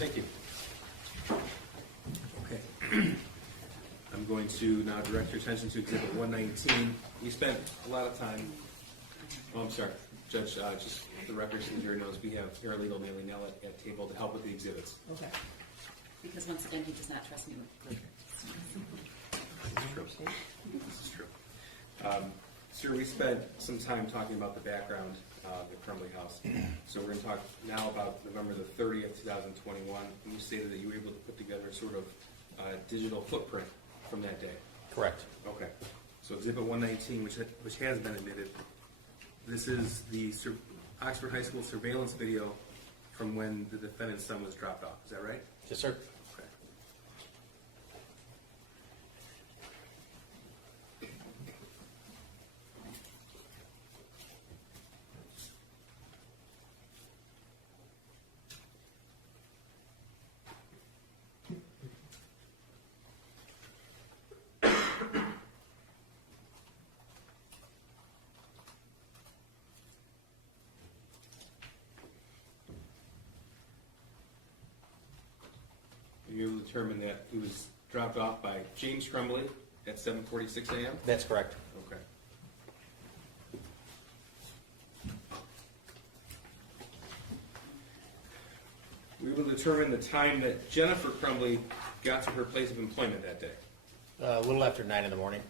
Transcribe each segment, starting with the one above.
Thank you. Okay. I'm going to now direct your attention to Exhibit 119. You spent a lot of time, oh, I'm sorry, Judge, just the record here knows we have paralegal Mailing Nell at table to help with the exhibits. Okay. Because once again, he does not trust me with This is true. This is true. Sir, we spent some time talking about the background of the Crumbley house. So we're going to talk now about November the 30th, 2021. And you stated that you were able to put together sort of a digital footprint from that day. Correct. Okay. So Exhibit 119, which has been admitted, this is the Oxford High School surveillance video from when the defendant's son was dropped off. Is that right? Yes, sir. Okay. You determined that he was dropped off by James Crumbley at 7:46 a.m.? That's correct. Okay. We will determine the time that Jennifer Crumbley got to her place of employment that day. A little after 9 in the morning.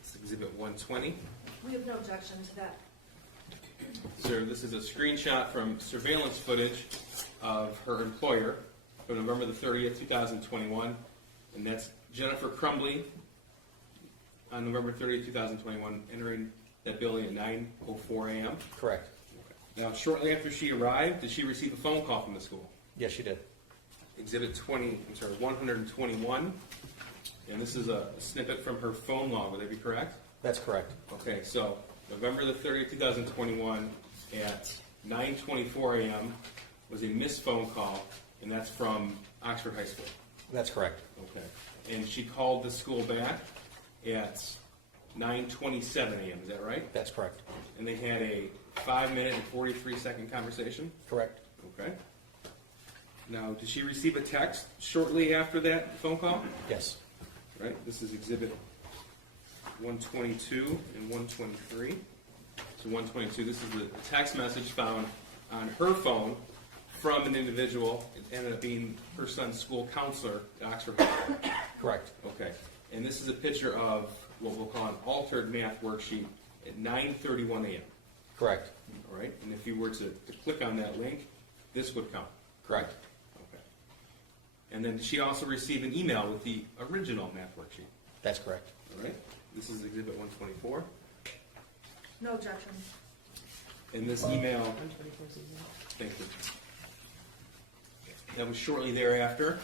It's Exhibit 120. We have no objection to that. Sir, this is a screenshot from surveillance footage of her employer from November the 30th, 2021, and that's Jennifer Crumbley on November 30th, 2021, entering that building at 9:04 a.m. Correct. Now, shortly after she arrived, did she receive a phone call from the school? Yes, you did. Exhibit 121, and this is a snippet from her phone log. Would that be correct? That's correct. Okay, so November the 30th, 2021, at 9:24 a.m. was a missed phone call, and that's from Oxford High School. That's correct. Okay, and she called the school back at 9:27 a.m. Is that right? That's correct. And they had a 5-minute and 43-second conversation. Correct. Okay. Now, did she receive a text shortly after that phone call? Yes. Right. This is Exhibit 122 and 123. So 122. This is the text message found on her phone from an individual. It ended up being her son's school counselor at Oxford High School. Correct. Okay. And this is a picture of what we'll call an altered math worksheet at 9:31 a.m. Correct. All right. And if you were to click on that link, this would come. Correct. Okay. And then she also received an email with the original math worksheet. That's correct. All right. This is Exhibit 124. No objection. And this email, thank you. That was shortly thereafter.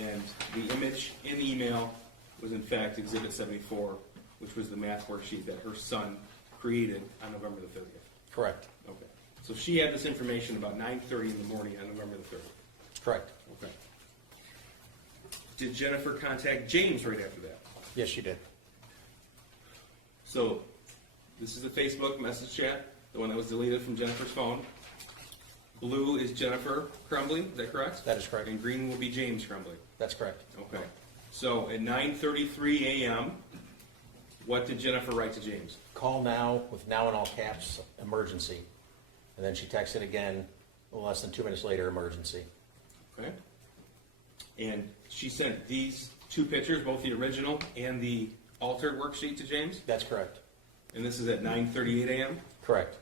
And the image in the email was in fact Exhibit 74, which was the math worksheet that her son created on November the 30th. Correct. Okay. So she had this information about 9:30 in the morning on November the 30th. Correct. Okay. Did Jennifer contact James right after that? Yes, you did. So this is the Facebook message chat, the one that was deleted from Jennifer's phone. Blue is Jennifer Crumbley, is that correct? That is correct. And green will be James Crumbley. That's correct. Okay. So at 9:33 a.m., what did Jennifer write to James? Call now, with now in all caps, emergency. And then she texted again, less than 2 minutes later, emergency. Okay. And she sent these two pictures, both the original and the altered worksheet to James? That's correct. And this is at 9:38 a.m.? Correct.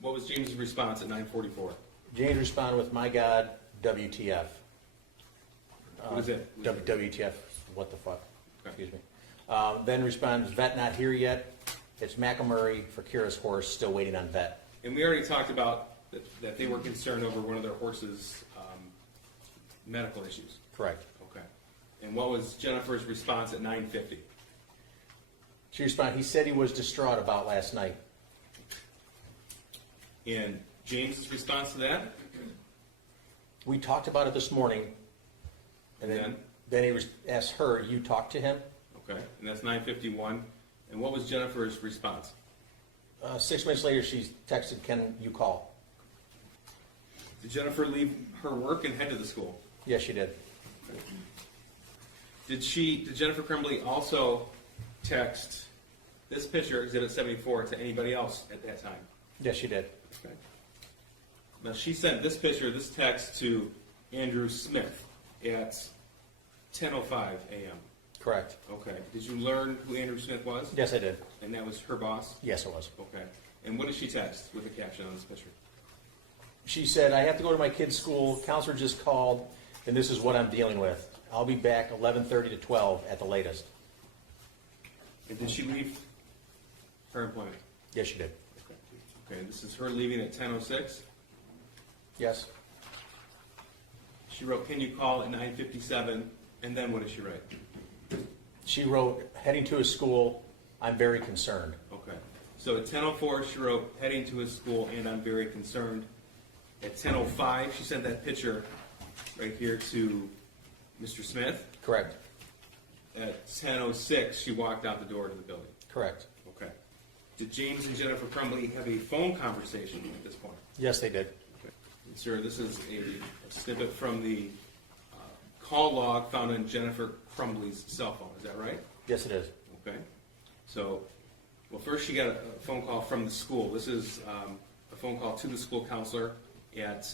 What was James' response at 9:44? James responded with, my God, WTF. What is it? WTF, what the fuck? Okay. Excuse me. Then responds, vet not here yet. It's McElmurray for Kira's horse, still waiting on vet. And we already talked about that they were concerned over one of their horses' medical issues. Correct. Okay. And what was Jennifer's response at 9:50? She responded, he said he was distraught about last night. And James' response to that? We talked about it this morning, and then he asked her, you talked to him? Okay. And that's 9:51. And what was Jennifer's response? 6 minutes later, she texted, can you call? Did Jennifer leave her work and head to the school? Yes, she did. Did Jennifer Crumbley also text this picture, Exhibit 74, to anybody else at that time? Yes, she did. Okay. Now, she sent this picture, this text, to Andrew Smith at 10:05 a.m. Correct. Okay. Did you learn who Andrew Smith was? Yes, I did. And that was her boss? Yes, it was. Okay. And what did she text with a caption on this picture? She said, I have to go to my kid's school. Counselor just called, and this is what I'm dealing with. I'll be back 11:30 to 12 at the latest. And did she leave her employment? Yes, she did. Okay. Okay. This is her leaving at 10:06. Yes. She wrote, "Can you call at 9:57?" And then what did she write? She wrote, heading to his school, I'm very concerned. Okay. So at 10:04, she wrote, "Heading to his school, and I'm very concerned." At 10:05, she sent that picture right here to Mr. Smith. Correct. At 10:06, she walked out the door to the building. Correct. Okay. Did James and Jennifer Crumbley have a phone conversation at this point? Yes, they did. Okay. And sir, this is a snippet from the call log found on Jennifer Crumbley's cell phone. Is that right? Yes, it is. Okay. So, well, first she got a phone call from the school. This is a phone call to the school counselor at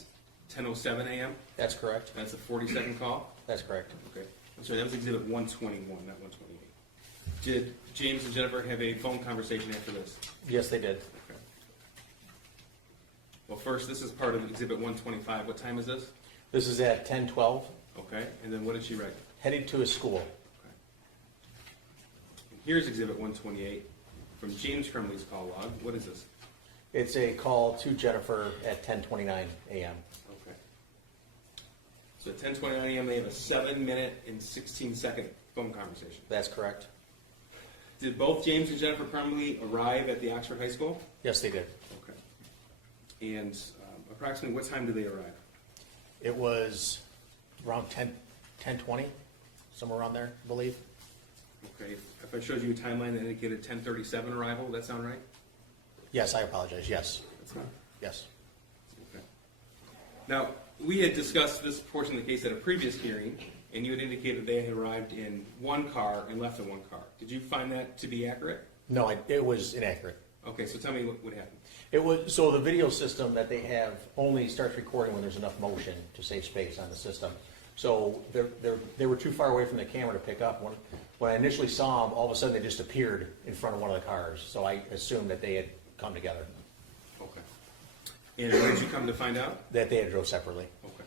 10:07 a.m. That's correct. That's a 40-second call. That's correct. Okay. I'm sorry, that was Exhibit 121, not 128. Did James and Jennifer have a phone conversation after this? Yes, they did. Okay. Well, first, this is part of Exhibit 125. What time is this? This is at 10:12, Okay. And then what did she write? heading to his school. Okay. And here's Exhibit 128 from James Crumbley's call log. What is this? It's a call to Jennifer at 10:29 a.m. Okay. So at 10:29 a.m., they have a 7-minute and 16-second phone conversation. That's correct. Did both James and Jennifer Crumbley arrive at the Oxford High School? Yes, they did. Okay. And approximately what time did they arrive? It was around 10:20, somewhere around there, I believe. Okay. If I showed you a timeline that indicated 10:37 arrival, would that sound right? Yes, I apologize. Yes. That's not. Yes. Okay. Now, we had discussed this portion of the case at a previous hearing, and you had indicated they had arrived in one car and left in one car. Did you find that to be accurate? No, it was inaccurate. Okay, so tell me what happened. It was, so the video system that they have only starts recording when there's enough motion to save space on the system. So they were too far away from the camera to pick up. When I initially saw them, all of a sudden they just appeared in front of one of the cars. So I assumed that they had come together, Okay. And what did you come to find out? that they had drove separately. Okay.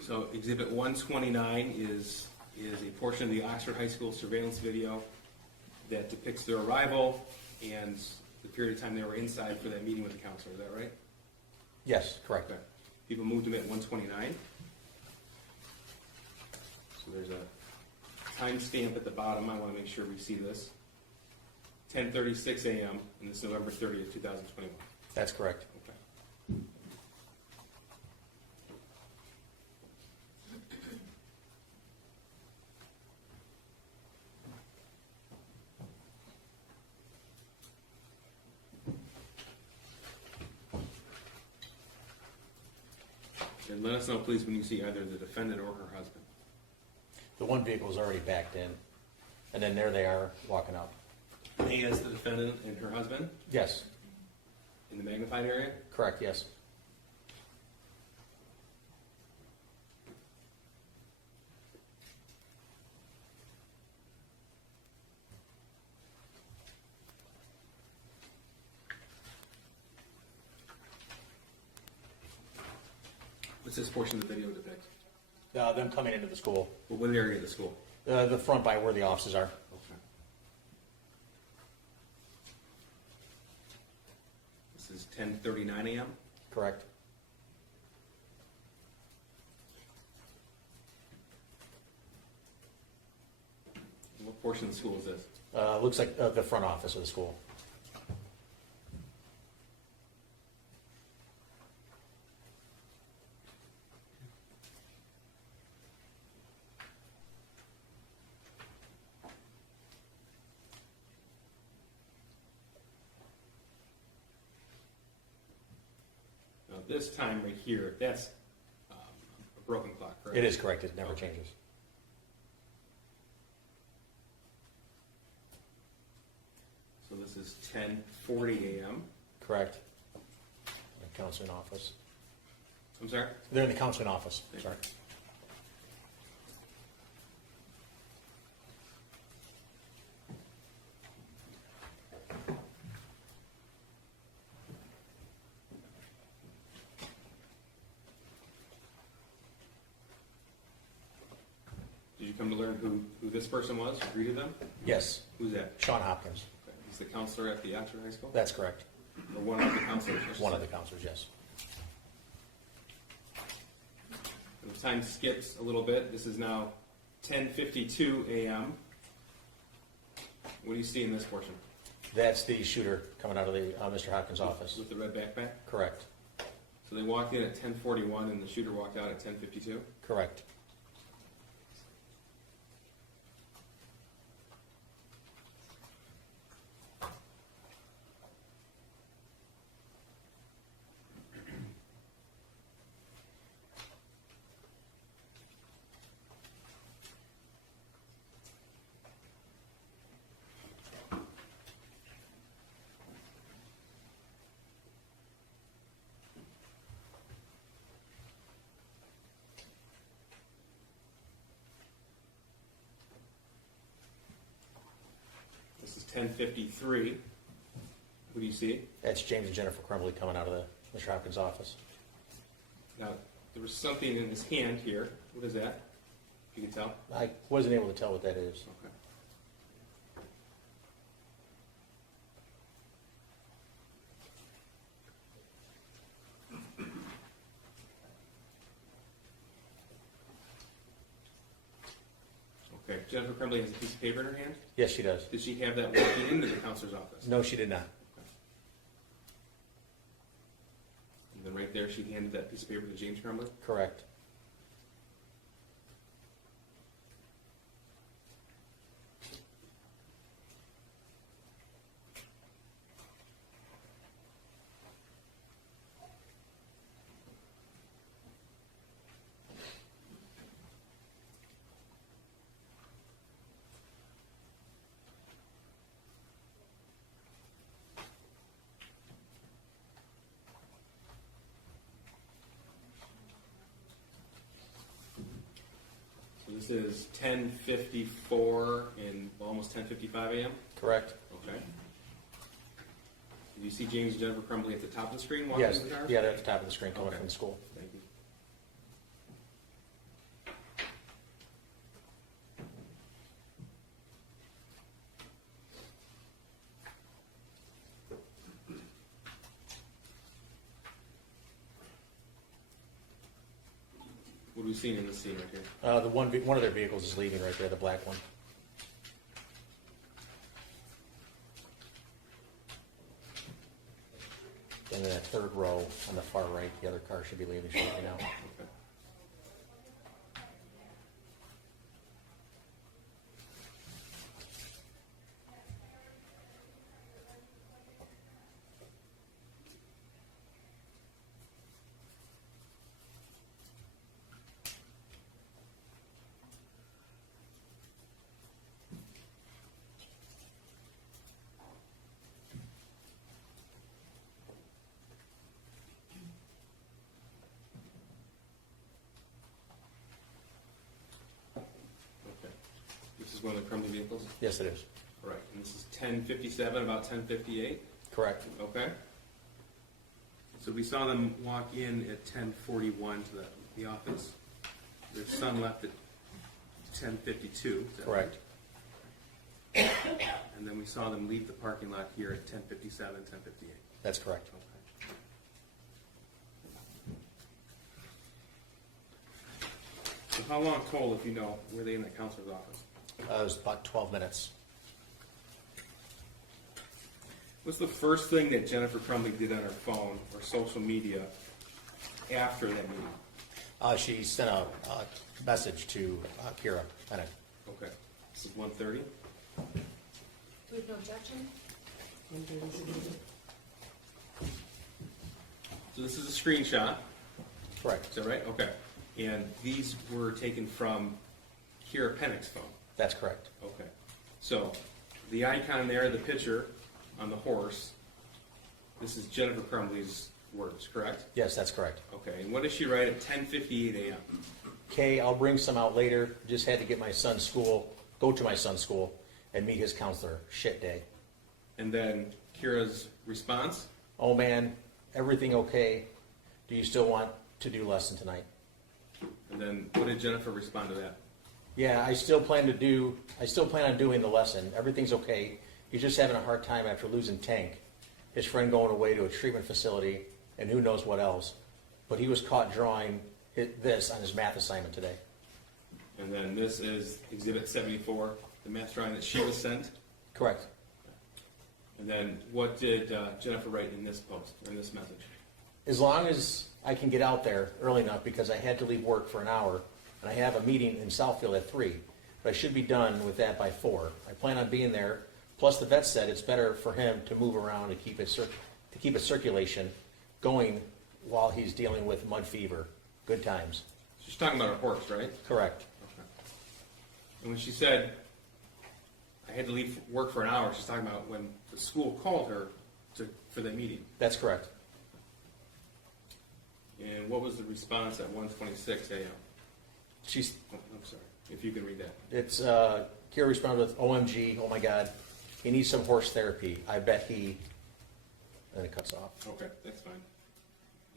So Exhibit 129 is a portion of the Oxford High School surveillance video that depicts their arrival and the period of time they were inside for that meeting with the counselor. Is that right? Yes, correct. Okay. People moved them at 129. So there's a timestamp at the bottom. I want to make sure we see this. 10:36 a.m. and it's November 30th, 2021. That's correct. Okay. And let us know, please, when you see either the defendant or her husband. The one vehicle is already backed in, and then there they are walking up. Me as the defendant and her husband Yes, in the magnified area. correct, yes. What's this portion of the video depict? Them coming into the school, Well, what area of the school? the front by where the offices are. Okay. This is 10:39 a.m. Correct. What portion of the school is this? Looks like the front office of the school. this time right here, that's a broken clock, correct? It is correct, it never Okay. changes. So this is 10:40 a.m. Correct. The counseling office. I'm sorry? They're in the counseling office, sorry. Did you come to learn who this person was? You greeted them? Yes, Who's that? Sean Hopkins, Okay. He's the counselor at the Oxford High School? that's correct. Or one of the counselors? I should One say. of the counselors, yes. The time skips a little bit. This is now 10:52 a.m. What do you see in this portion? That's the shooter coming out of the, Mr. Hopkins' office. With the red backpack? Correct, So they walked in at 10:41 and the shooter walked out at 10:52? correct. This is 10:53. What do you see? That's James and Jennifer Crumbley coming out of the Mr. Hopkins' office. Now, there was something in his hand here. What is that? If you can tell? I wasn't able to tell what that is. Okay. Okay, Jennifer Crumbley has a piece of paper in her hand. Yes, she does. Did she have that walking into the counselor's office? No, she did not. And then right there, she handed that piece of paper to James Crumbley? Correct. So this is 10:54 and almost 10:55 a.m.? Correct. Okay. Did you see James and Jennifer Crumbley at the top of the screen walking Yes, in the car? yeah, they're at the top of the screen coming Okay. from the school. Thank you. What are we seeing in this scene right here? The one of their vehicles is leaving right there, the black one. And then that third row on the far right, the other car should be leaving shortly now. Okay. Okay. This is one of the Crumbley vehicles? Yes, it is. Right, and this is 10:57, about 10:58? Correct. Okay. So we saw them walk in at 10:41 to the office. Their son left at 10:52. is that right? Correct. And then we saw them leave the parking lot here at 10:57, 10:58. That's correct. Okay. So how long total, if you know, were they in the counselor's office? It was about 12 minutes. What's the first thing that Jennifer Crumbley did on her phone or social media after that meeting? She sent a message to Kira Bennett. Okay, this is 1:30. Do we have no objection? So So this is a screenshot, Correct. is that right? Okay. And these were taken from Kira Pennick's phone. That's correct. Okay. So the icon there, the picture on the horse, this is Jennifer Crumbley's words, correct? Yes, that's correct. Okay. And what does she write at 10:58 a.m.? Okay, I'll bring some out later. Just had to get my son's school, go to my son's school, and meet his counselor. Shit day. And then Kira's response? Oh man, everything okay? Do you still want to do lesson tonight? And then what did Jennifer respond to that? Yeah, I still plan on doing the lesson. Everything's okay. He's just having a hard time after losing Tank, his friend going away to a treatment facility, and who knows what else. But he was caught drawing this on his math assignment today. And then this is Exhibit 74, the math drawing that she was sent. Correct. And then what did Jennifer write in this post, in this message? As long as I can get out there early enough, because I had to leave work for an hour, and I have a meeting in Southfield at 3, but I should be done with that by 4. I plan on being there. Plus, the vet said it's better for him to move around and keep his circulation going while he's dealing with mud fever. Good times. She's talking about her horse, right? Correct. Okay. And when she said, I had to leave work for an hour, she's talking about when the school called her for the meeting. That's correct. And what was the response at 1:26 a.m.? She's. Oh, I'm sorry, if you can read that. It's Kira responded with, "OMG, oh my God, he needs some horse therapy. I bet he." And it cuts off. Okay, that's fine.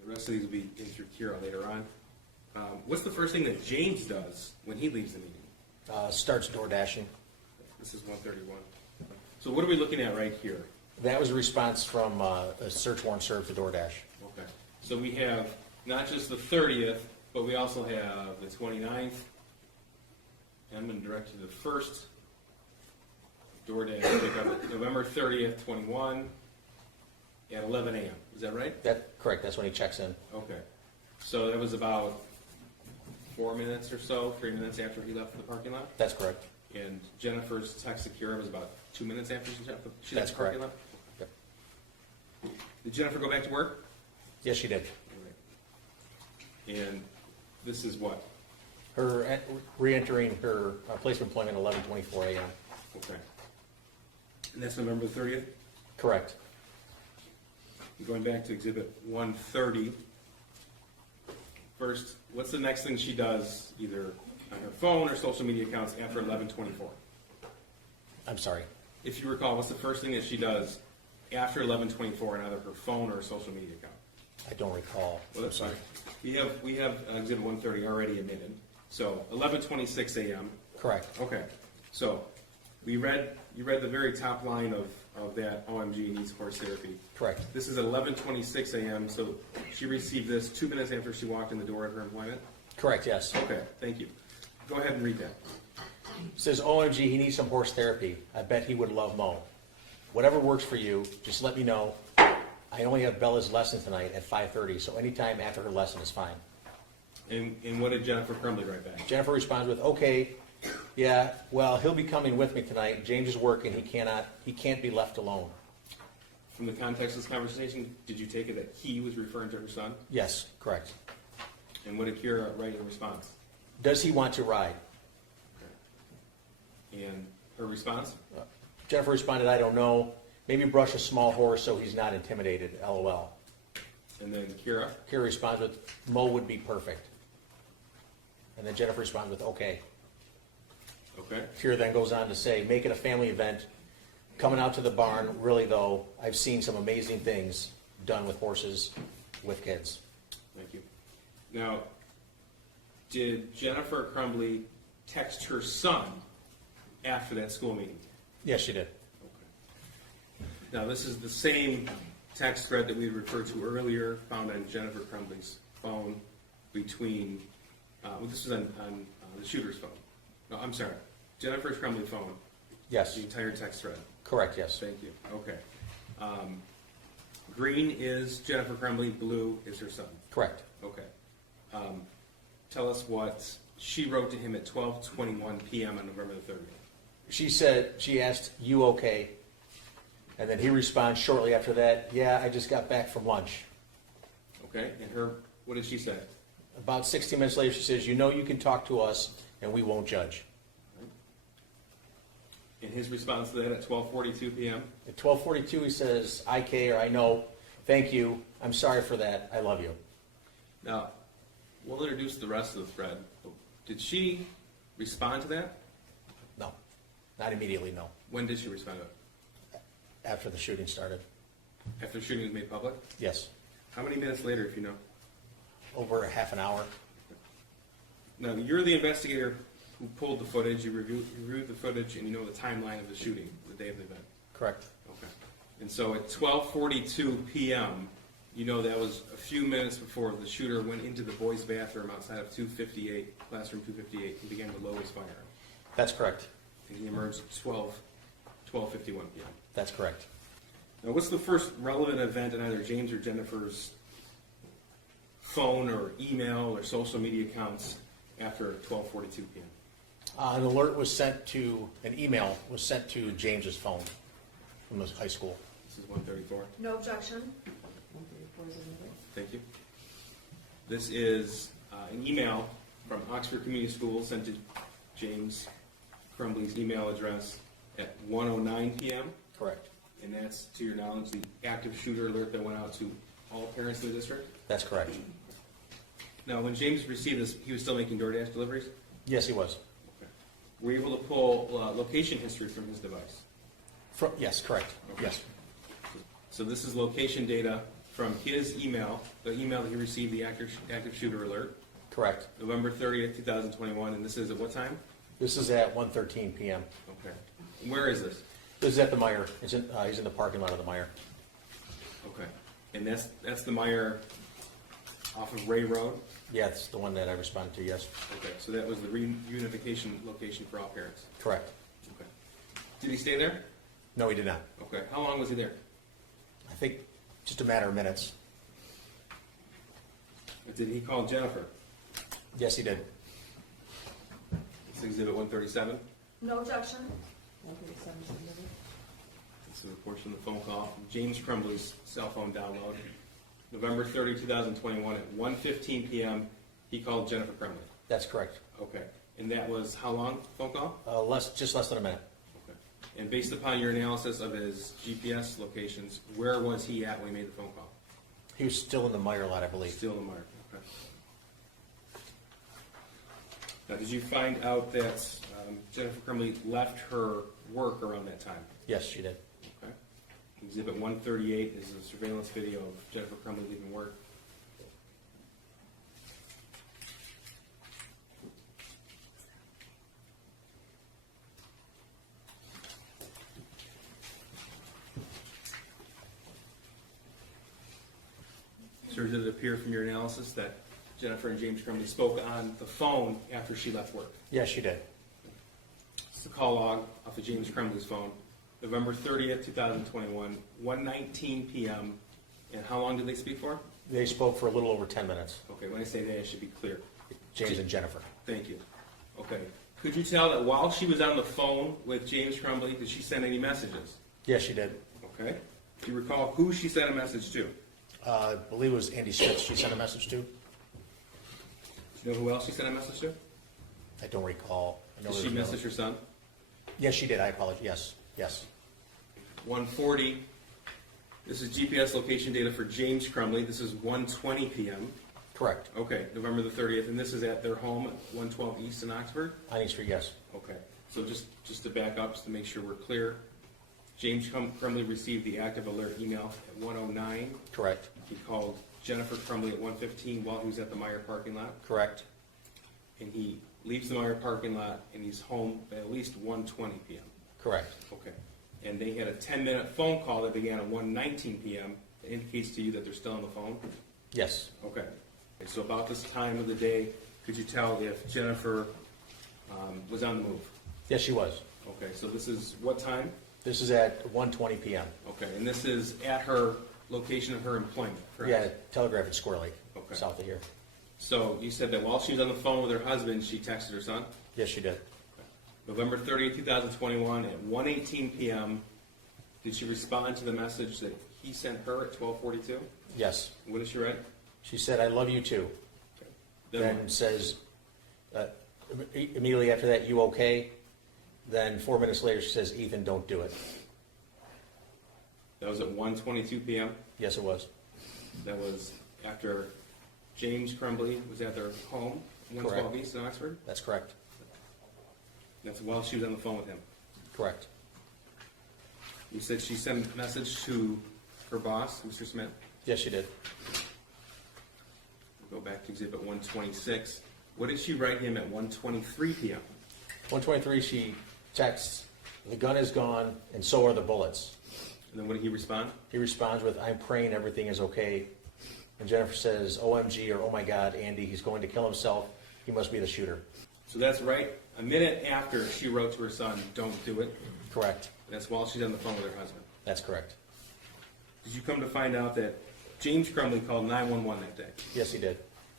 The rest of these will be in through Kira later on. What's the first thing that James does when he leaves the meeting? Starts Doordashing. This is 131. So what are we looking at right here? That was a response from a search warrant served to DoorDash. Okay. So we have not just the 30th, but we also have the 29th. I'm going to direct you to the first DoorDash pickup, November 30th, 21 at 11 a.m. Is that right? That correct. That's when he checks in. Okay. So that was about 4 minutes or so, 3 minutes after he left the parking lot? That's correct. And Jennifer's text to Kira was about 2 minutes after she left That's the parking lot? Yep. Did Jennifer go back to work? Yes, she did. All right. And this is what? Her re-entering her place of employment 11:24 a.m. Okay. And that's November 30th? Correct. Going back to Exhibit 130. First, what's the next thing she does, either on her phone or social media accounts after 11:24? I'm sorry. If you recall, what's the first thing that she does after 11:24 on either her phone or a social media account? I don't recall. Well, that's fine. We have Exhibit 130 already admitted. So 11:26 a.m. Correct. Okay. So you read the very top line of that OMG needs horse therapy. Correct. This is at 11:26 a.m. So she received this 2 minutes after she walked in the door at her employment. Correct. Yes. Okay. Thank you. Go ahead and read that. Says, OMG, he needs some horse therapy. I bet he would love Mo. Whatever works for you, just let me know. I only have Bella's lesson tonight at 5:30, so anytime after her lesson is fine. And what did Jennifer Crumbley write back? Jennifer responds with, okay, yeah, well, he'll be coming with me tonight. James is working. He can't be left alone. From the context of this conversation, did you take it that he was referring to her son? Yes, correct. And what did Kira write in response? Does he want to ride? And her response? Jennifer responded, I don't know. Maybe brush a small horse so he's not intimidated, LOL. And then Kira? Kira responds with, Mo would be perfect. And then Jennifer responds with, okay. Okay. Kira then goes on to say, make it a family event. Coming out to the barn, really though, I've seen some amazing things done with horses with kids. Thank you. Now, did Jennifer Crumbley text her son after that school meeting? Yes, she did. Okay. Now, this is the same text thread that we referred to earlier, found on Jennifer Crumbley's phone between, this was on the shooter's phone. No, I'm sorry, Jennifer Crumbley's phone. Yes, The entire text thread. correct, yes. Thank you. Okay. Green is Jennifer Crumbley, blue is her son. Correct. Okay. Tell us what she wrote to him at 12:21 p.m. on November the 30th. She asked, you okay? And then he responds shortly after that, yeah, I just got back from lunch. Okay, and her, what did she say? About 16 minutes later, she says, you know you can talk to us and we won't judge. And his response to that at 12:42 p.m.? At 12:42, he says, I care, I know, thank you, I'm sorry for that, I love you. Now, we'll introduce the rest of the thread. Did she respond to that? No, not immediately, no. When did she respond to it? After the shooting started. After the shooting was made public? Yes, How many minutes later, if you know? over a half an hour. Now, you're the investigator who pulled the footage, you reviewed the footage, and you know the timeline of the shooting, the day of the event. Correct. Okay. And so at 12:42 p.m., you know that was a few minutes before the shooter went into the boys' bathroom outside of 258, classroom 258, and began to load his firearm. That's correct. And he emerged at 12:51 p.m. That's correct. Now, what's the first relevant event in either James or Jennifer's phone or email or social media accounts after 12:42 p.m.? An alert was sent to, an email was sent to James's phone from the high school. This is 134. No objection. 134 is in the way. Thank you. This is an email from Oxford Community Schools sent to James Crumbley's email address at 1:09 p.m. Correct. And that's, to your knowledge, the active shooter alert that went out to all parents in the district. That's correct. Now, when James received this, he was still making DoorDash deliveries? Yes, he was. Okay. Were you able to pull location history from his device? Yes, correct. Okay. Yes. So this is location data from his email, the email that he received the active shooter alert, Correct. November 30th, 2021, and this is at what time? This is at 1:13 p.m. Okay. And where is this? This is at the Meyer. He's in the parking lot of the Meyer. Okay. And that's the Meyer off of Ray Road? Yeah, it's the one that I responded to, yes. Okay, so that was the reunification location for all parents? Correct. Okay. Did he stay there? No, he did not. Okay. How long was he there? I think just a matter of minutes. Did he call Jennifer? Yes, he did. It's Exhibit 137. No objection. 137 is in the way. This is a portion of the phone call from James Crumbley's cell phone download. November 30, 2021 at 1:15 p.m. He called Jennifer Crumbley. That's correct. Okay. And that was how long phone call? Just less than a minute. Okay. And based upon your analysis of his GPS locations, where was he at when he made the phone call? He was still in the Meyer lot, I believe. Still in the mark. Okay. Now, did you find out that Jennifer Crumbley left her work around that time? Yes, she did. Okay. Exhibit 138 is a surveillance video of Jennifer Crumbley leaving work. Sir, did it appear from your analysis that Jennifer and James Crumbley spoke on the phone after she left work? Yes, she did. It's the call log off of James Crumbley's phone. November 30th, 2021, 1:19 p.m. And how long did they speak for? They spoke for a little over 10 minutes. Okay, when I say that, I should be clear. James and Jennifer. Thank you. Okay. Could you tell that while she was on the phone with James Crumbley, did she send any messages? Yes, she did. Okay. Do you recall who she sent a message to? I believe it was Andy Smith she sent a message to. Do you know who else she sent a message to? I don't recall. I know Did she there was message her son? Yes, she did. I apologize. Yes, yes. 1:40. This is GPS location data for James Crumbley. This is 1:20 p.m. Correct. Okay, November the 30th, and this is at their home at 112 East in Oxford? Hunting Street, yes. Okay, so just to back up, just to make sure we're clear, James Crumbley received the active alert email at 1:09. Correct. He called Jennifer Crumbley at 1:15 while he was at the Meyer parking lot, Correct. and he leaves the Meyer parking lot and he's home at least 1:20 p.m. Correct. Okay, and they had a 10-minute phone call that began at 1:19 p.m. that indicates to you that they're still on the phone? Yes. Okay. And so about this time of the day, could you tell if Jennifer was on the move? Yes, she was. Okay, so this is what time? This is at 1:20 p.m. Okay, and this is at her location of her employment, correct? Yeah, Telegraph at Square Lake, Okay. south of here. So you said that while she was on the phone with her husband, she texted her son? Yes, she did. November 30th, 2021 at 1:18 p.m., did she respond to the message that he sent her at 12:42? Yes. What did she write? She said, "I love you too." Then Then says, immediately after that, "You okay?" Then 4 minutes later, she says, "Ethan, don't do it." that was at 1:22 p.m. Yes, it was. That was after James Crumbley was at their home, 112 Correct. East in Oxford. That's correct. That's while she was on the phone with him. Correct. You said she sent a message to her boss, Mr. Smith. Yes, she did. We'll go back to exhibit 126. What did she write him at 1:23 p.m.? 123, she texts, "The gun is gone, and so are the bullets." And then what did he respond? He responds with, "I'm praying everything is okay." And Jennifer says, "OMG," or "Oh my God, Andy, he's going to kill himself. He must be the shooter." So that's right a minute after she wrote to her son, "Don't do it." Correct. That's while she's on the phone with her husband. That's correct. Did you come to find out that James Crumbley called 911 that day? Yes, he did.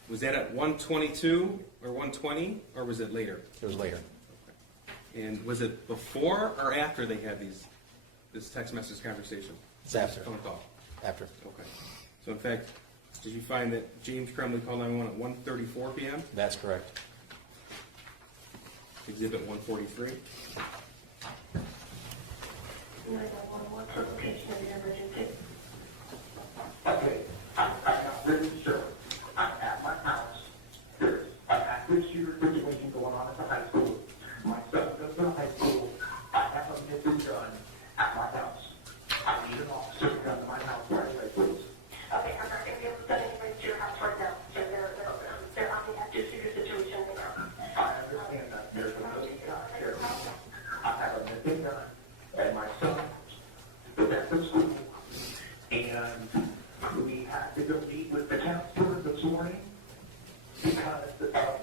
Was that at 1:22 or 1:20, or was it later? It was later. And was it before or after they had this text message conversation? It's after. Phone call. After. Okay. So in fact, did you find that James Crumbley called 911 at 1:34 p.m.? That's correct. Exhibit 143. 911, for location of the emergency. Okay, I'm not really sure. I'm at my house. There's an active shooter situation going on at the high school. My son goes to high school. I have a missing gun at my house. I need an officer to come to my house right away, please. Okay, I'm not going to be able to send anybody to your house right now. So they're on the active shooter situation right now. I understand that. There's a missing gun here. I have a missing gun and my son is at the school. And we had to go meet with the counselor this morning because of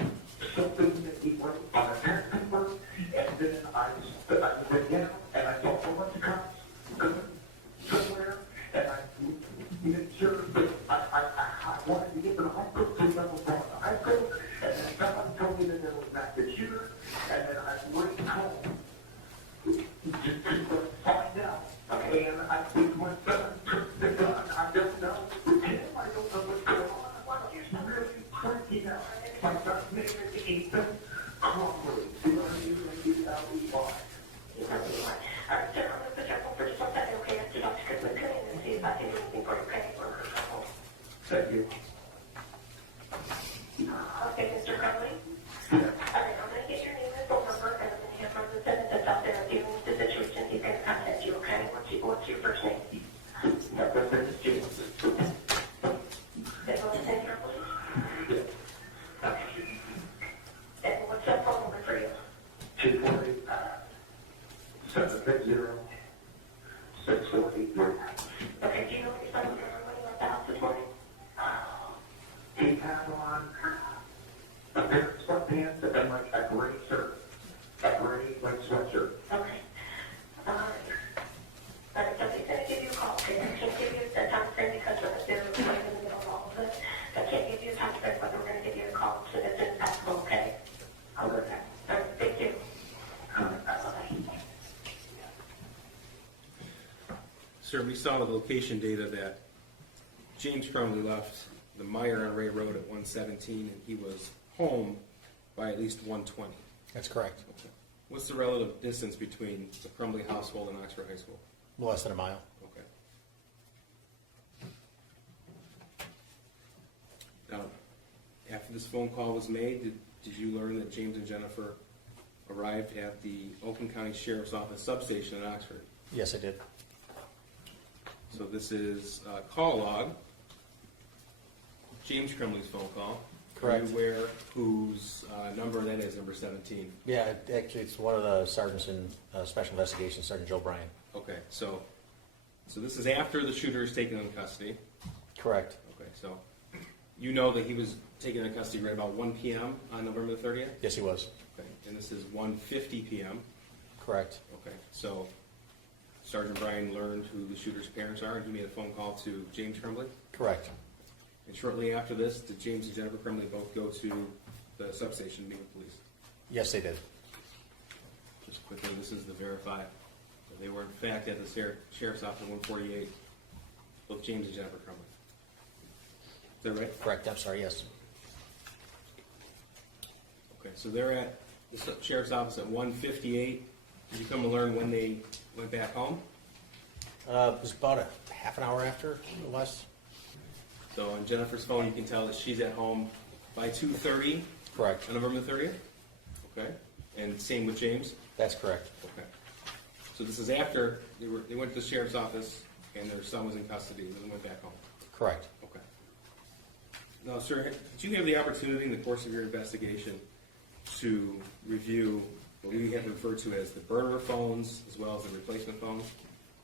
something that he wrote on a parent paper. And then I went down and I saw a bunch of cops going somewhere. And I made sure that I wanted to get to the hospital so that was going to the high school. And then someone told me that there was an active shooter. And then I went home just to find out. And I think my son took the gun. I don't know. With him, I don't know what's going on. He's really freaking out. My son's name is Ethan Crumbley. C-R-U-M-B-L-E-Y. All right, sir, I'm going to put you on hold for just 1 second, okay? I have to talk to Chris McCoon and see if I can do anything for you, okay? Thank you. Okay, Mr. Crumbley? Yeah. All right, I'm going to get your name and phone number, and I'm going to have one of the tenants that's out there dealing with the situation. He's going to contact you, okay? What's your first name? My first name is James. Is what the name, Crumbley? Yeah. Okay. And what's that phone number for you? 248-760-6483. Okay, do you know what your son was doing when he left the house this morning? He had on a pair of sweatpants and like a gray shirt, a gray like sweatshirt. Okay. All right, so he's going to give you a call, okay? I can't give you a time frame because they're right in the middle of all of this. I can't give you a time frame, but we're going to give you a call so that it's possible, okay? Okay. All right, thank you. Bye-bye. Sir, we saw the location data that James Crumbley left the Meyer on Ray Road at 1:17, and he was home by at least 1:20. That's correct. Okay. What's the relative distance between the Crumbley household and Oxford High School? Less than a mile. Okay. Now, after this phone call was made, did you learn that James and Jennifer arrived at the Oakland County Sheriff's Office substation in Oxford? Yes, I did. So this is a call log. James Crumbley's phone call. Correct. Are you aware whose number that is, number 17? Yeah, actually, it's one of the sergeants in Special Investigations, Sergeant Joe Bryan. Okay, so this is after the shooter is taken into custody. Correct. Okay, so you know that he was taken into custody right about 1 p.m. on November the 30th? Yes, he was. Okay, and this is 1:50 p.m. Correct. Okay, so Sergeant Bryan learned who the shooter's parents are, and he made a phone call to James Crumbley. Correct. And shortly after this, did James and Jennifer Crumbley both go to the substation to meet with police? Yes, they did. Just quickly, this is the verify. They were in fact at the Sheriff's Office 148, both James and Jennifer Crumbley. that right? Correct, I'm sorry, yes. Okay, so they're at the sheriff's office at 1:58. Did you come to learn when they went back home? It was about a half an hour after, or less. So on Jennifer's phone, you can tell that she's at home by 2:30 Correct, on November 30th? Okay, and same with James? that's correct. Okay. So this is after they went to the sheriff's office and their son was in custody and then went back home? Correct. Okay. Now, sir, did you have the opportunity in the course of your investigation to review what we have referred to as the burner phones as well as the replacement phones?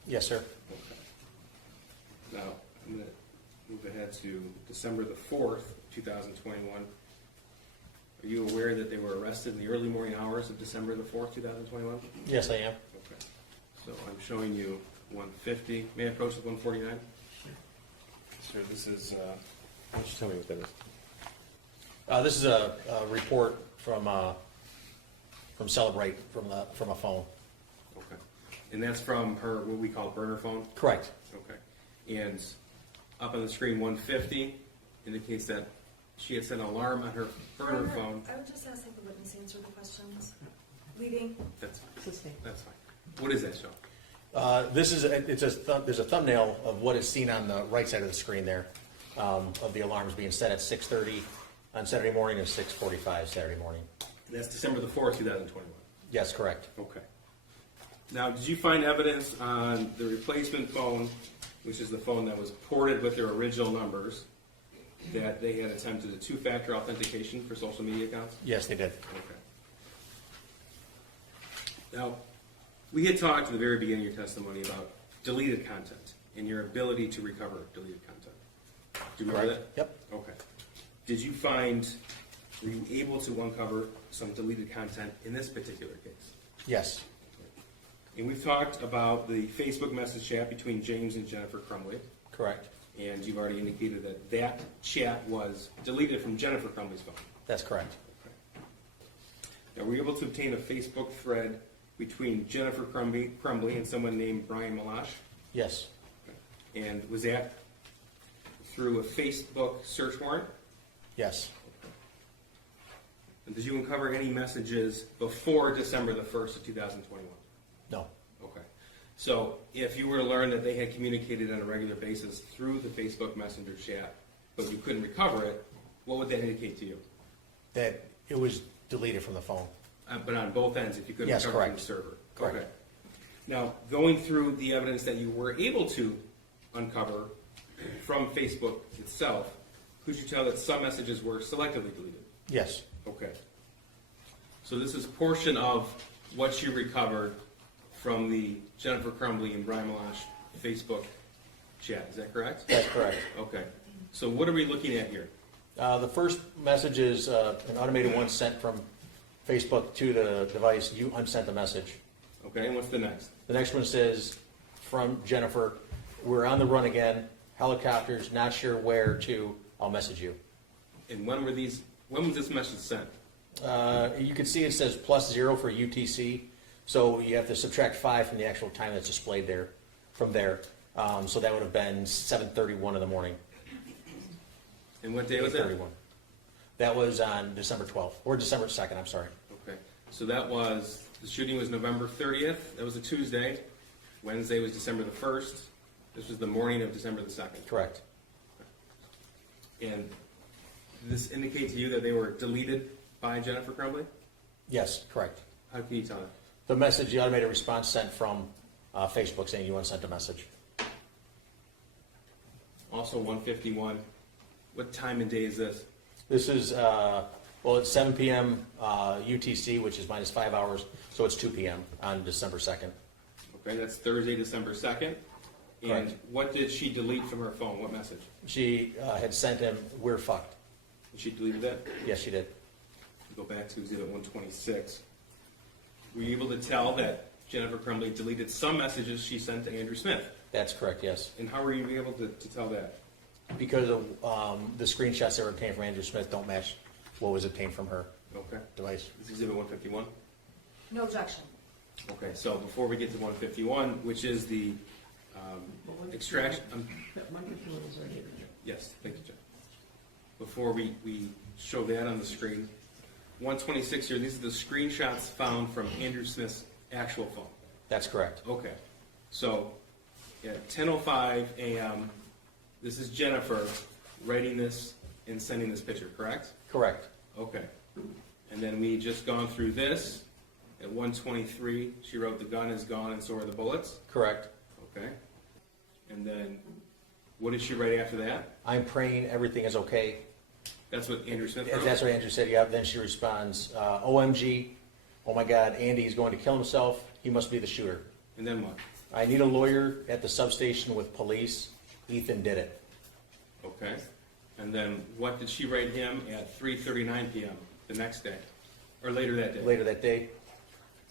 Yes, sir. Okay. Now, I'm going to move ahead to December the 4th, 2021. Are you aware that they were arrested in the early morning hours of December the 4th, 2021? Yes, I am. Okay. So I'm showing you 150. May I approach with 149? Sir, this is, why don't you tell me what that is? This is a report from Celebrate, from a phone. Okay. And that's from her, what we call burner phone? Correct. Okay. And up on the screen, 150 indicates that she had set an alarm on her burner phone. I would just ask that the witness answer the questions. Leading. That's fine. That's fine. What is that show? There's a thumbnail of what is seen on the right side of the screen there, of the alarms being set at 6:30 on Saturday morning and 6:45 Saturday morning. That's December the 4th, 2021. Yes, correct. Okay. Now, did you find evidence on the replacement phone, which is the phone that was ported with their original numbers, that they had attempted a two-factor authentication for social media accounts? Yes, they did. Okay. Now, we had talked at the very beginning of your testimony about deleted content and your ability to recover deleted content. Do you remember that? Yep. Okay. Were you able to uncover some deleted content in this particular case? Yes. And we've talked about the Facebook message chat between James and Jennifer Crumbley, Correct. and you've already indicated that that chat was deleted from Jennifer Crumbley's phone. That's correct. Now, were you able to obtain a Facebook thread between Jennifer Crumbley and someone named Brian Malash? Yes. And was that through a Facebook search warrant? Yes. And did you uncover any messages before December the 1st of 2021? No. Okay. So if you were to learn that they had communicated on a regular basis through the Facebook Messenger chat, but you couldn't recover it, what would that indicate to you? That it was deleted from the phone. But on both ends, if you couldn't Yes, recover from correct. the server? Correct. Okay. Now, going through the evidence that you were able to uncover from Facebook itself, could you tell that some messages were selectively deleted? Yes. Okay. So this is a portion of what you recovered from the Jennifer Crumbley and Brian Malash Facebook chat. Is that correct? That's correct. Okay. So what are we looking at here? The first message is an automated one sent from Facebook to the device. You unsent the message. Okay, and what's the next? The next one says, from Jennifer, we're on the run again, helicopters, not sure where to, I'll message you. And when was this message sent? You can see it says +0 for UTC, so you have to subtract 5 from the actual time that's displayed there, from there. So that would have been 7:31 in the morning. And what day was that? 8:31. That was on December 12th, or December 2nd, I'm sorry. Okay. So the shooting was November 30th. That was a Tuesday. Wednesday was December the 1st. This was the morning of December the 2nd. Correct. And did this indicate to you that they were deleted by Jennifer Crumbley? Yes, correct. How can you tell that? The message, the automated response sent from Facebook saying you unsent a message. Also 151. What time and day is this? This is, it's 7 p.m. UTC, which is -5 hours, so it's 2 p.m. on December 2nd. Okay, that's Thursday, December 2nd. And Correct. what did she delete from her phone? What message? She had sent him, we're fucked. She deleted that? Yes, she did. Go back to Exhibit 126. Were you able to tell that Jennifer Crumbley deleted some messages she sent to Andrew Smith? That's correct, yes. And how were you able to tell that? Because of the screenshots that were obtained from Andrew Smith don't match what was obtained from her Okay. device. This is Exhibit 151. No objection. Okay, so before we get to 151, which is the extraction. Yes, thank you, John. before we show that on the screen. 126 here, these are the screenshots found from Andrew Smith's actual phone. That's correct. Okay, so at 10:05 a.m., this is Jennifer writing this and sending this picture, correct? Correct. Okay. And then we just gone through this. At 1:23, she wrote, "The gun is gone and so are the bullets." Correct. Okay. And then, what did she write after that? I'm praying everything is okay. That's what Andrew Smith wrote? That's what Andrew said, yeah. Then she responds, OMG, oh my God, Andy is going to kill himself. He must be the shooter. And then what? I need a lawyer at the substation with police. Ethan did it. Okay. And then, what did she write him at 3:39 p.m. the next day? Or later that day? Later that day,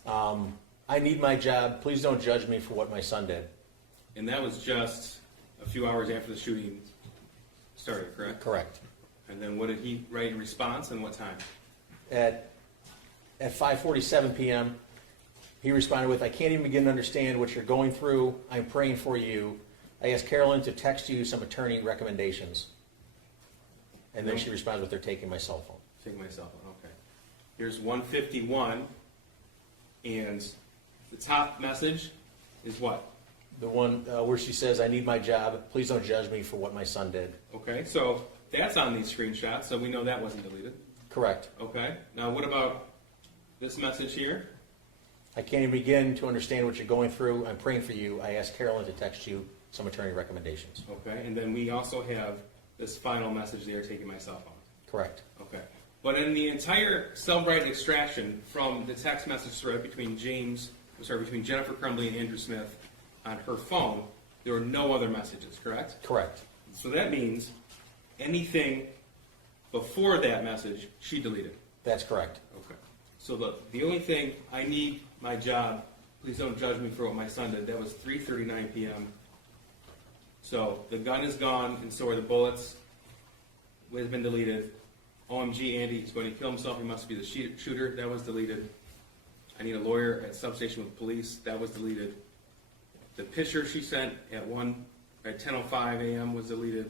I need my job. Please don't judge me for what my son did. And that was just a few hours after the shooting started, correct? Correct. And then what did he write in response and what time? At 5:47 p.m., he responded with, I can't even begin to understand what you're going through. I'm praying for you. I asked Carolyn to text you some attorney recommendations. And then she responded with, they're taking my cell phone. Take my cell phone, okay. Here's 151, and the top message is what? The one where she says, I need my job. Please don't judge me for what my son did. Okay, so that's on these screenshots, so we know that wasn't deleted. Correct. Okay, now what about this message here? I can't even begin to understand what you're going through. I'm praying for you. I asked Carolyn to text you some attorney recommendations. Okay, and then we also have this final message there, taking my cell phone. Correct. Okay, but in the entire Cellbrite extraction from the text message thread between between Jennifer Crumbley and Andrew Smith on her phone, there were no other messages, correct? Correct. So that means anything before that message, she deleted. That's correct. Okay. So the only thing, I need my job, please don't judge me for what my son did, that was 3:39 p.m. So the gun is gone and so are the bullets. It has been deleted. OMG, Andy, he's going to kill himself, he must be the shooter, that was deleted. I need a lawyer at substation with police, that was deleted. The picture she sent at 10:05 a.m. was deleted,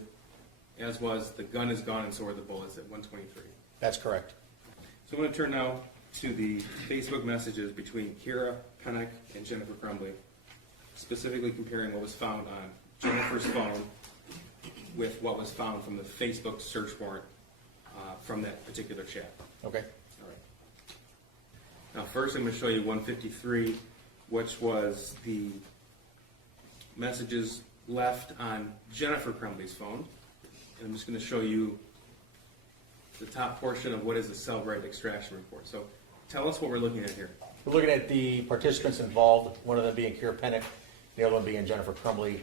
as was the gun is gone and so are the bullets at 1:23. That's correct. So I'm going to turn now to the Facebook messages between Kira Pennick and Jennifer Crumbley, specifically comparing what was found on Jennifer's phone with what was found from the Facebook search warrant from that particular chat. Okay. All right. Now first I'm going to show you 153, which was the messages left on Jennifer Crumbley's phone. And I'm just going to show you the top portion of what is the Cellbrite extraction report. So tell us what we're looking at here. We're looking at the participants involved, one of them being Kira Pennick, the other one being Jennifer Crumbley.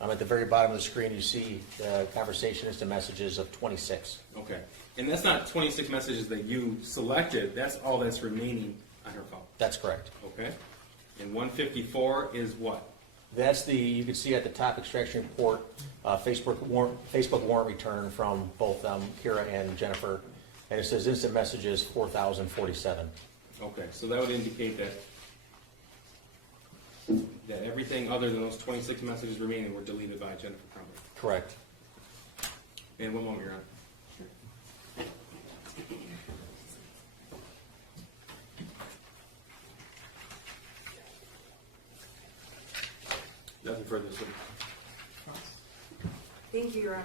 At the very bottom of the screen, you see the conversation instant messages of 26. Okay. And that's not 26 messages that you selected. That's all that's remaining on her phone. That's correct. Okay. And 154 is what? That's you can see at the top extraction report, Facebook warrant return from both Kira and Jennifer. And it says instant messages 4,047. Okay. So that would indicate that everything other than those 26 messages remaining were deleted by Jennifer Crumbley. Correct. And one moment, you're on. Nothing further, sir. Thank you, Your Honor.